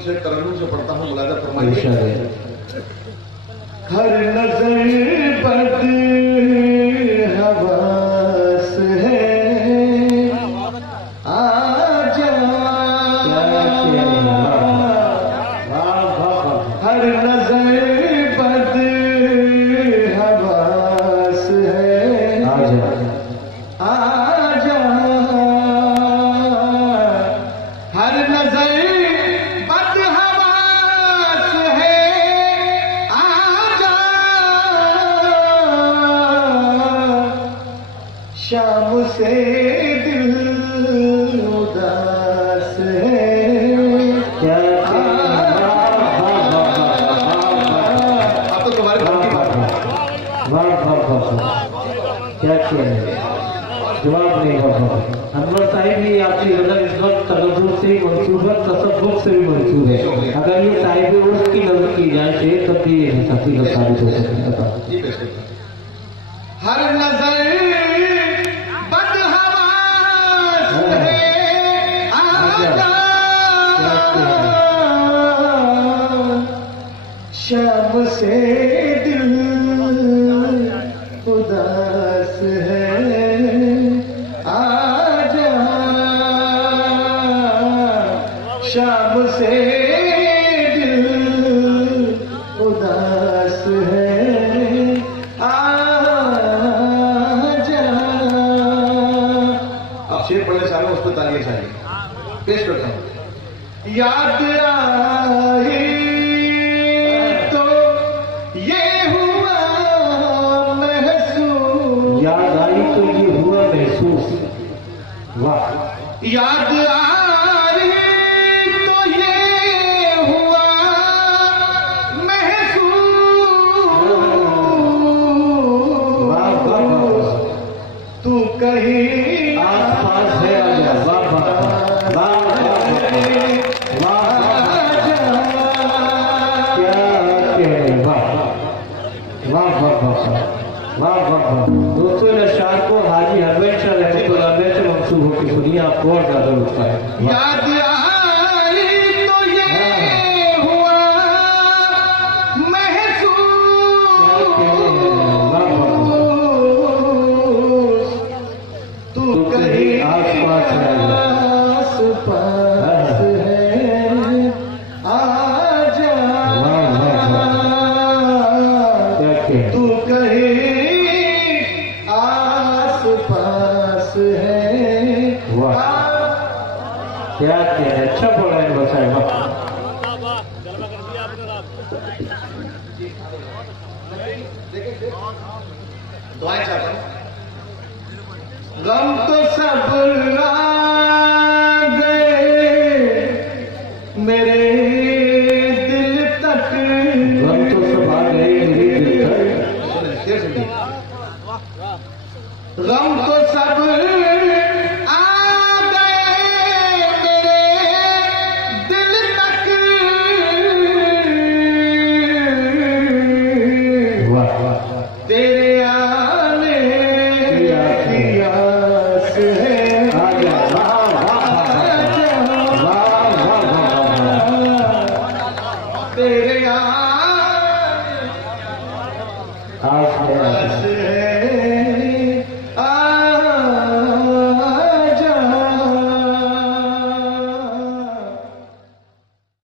इसे तरन्नुम से पढ़ता हूँ, मुलाजा फरमाइए। हर नजर बद हवास है, आजा हर नजर बद हवास है, आजा हर नजर बद हवास है, आजा शाम से दिल उदास है, क्या अब तो तुम्हारे घर की बात है। क्या जवाब नहीं होगा। अनवर साहिब भी आपकी नजर इस वक्त तगजुर से मंसूब है, तसव्वुफ से भी मंसूब है। अगर ये साहिब उर्फ की नजर की जाए तब भी ये हकीकत साबित हो सकती है। हर नजर बद हवास है, आजा शाम से दिल उदास है, आजा शाम से दिल उदास है, आजा। आप शेर पढ़ने चाह रहे हो, उस पर तालियां चाहिए। पेश करता हूँ। याद आई तो ये हुआ महसूस, याद आई तो ये हुआ महसूस, वाह। याद आई तो ये हुआ महसूस, वाह वाह। तू कहीं आस पास है, आजा वाह वाह वाह दोस्तों, अशार को हाजी हरवैन शाह रहमतुल्लाह अलैह से मंसूब होकर सुनिए, आपको और ज्यादा लुत्फ आएगा। याद आई तो ये हुआ महसूस, तू कहीं आस पास है, आस पास है, आजा तू कहीं आस पास है, वाह क्या क्या अच्छा बोल रहे हैं बसाए। दुआएं चाहता हूँ। गम तो सब आ गए मेरे दिल तक, गम तो सब आ गए मेरे दिल तक, शेर सुनिए। गम तो सब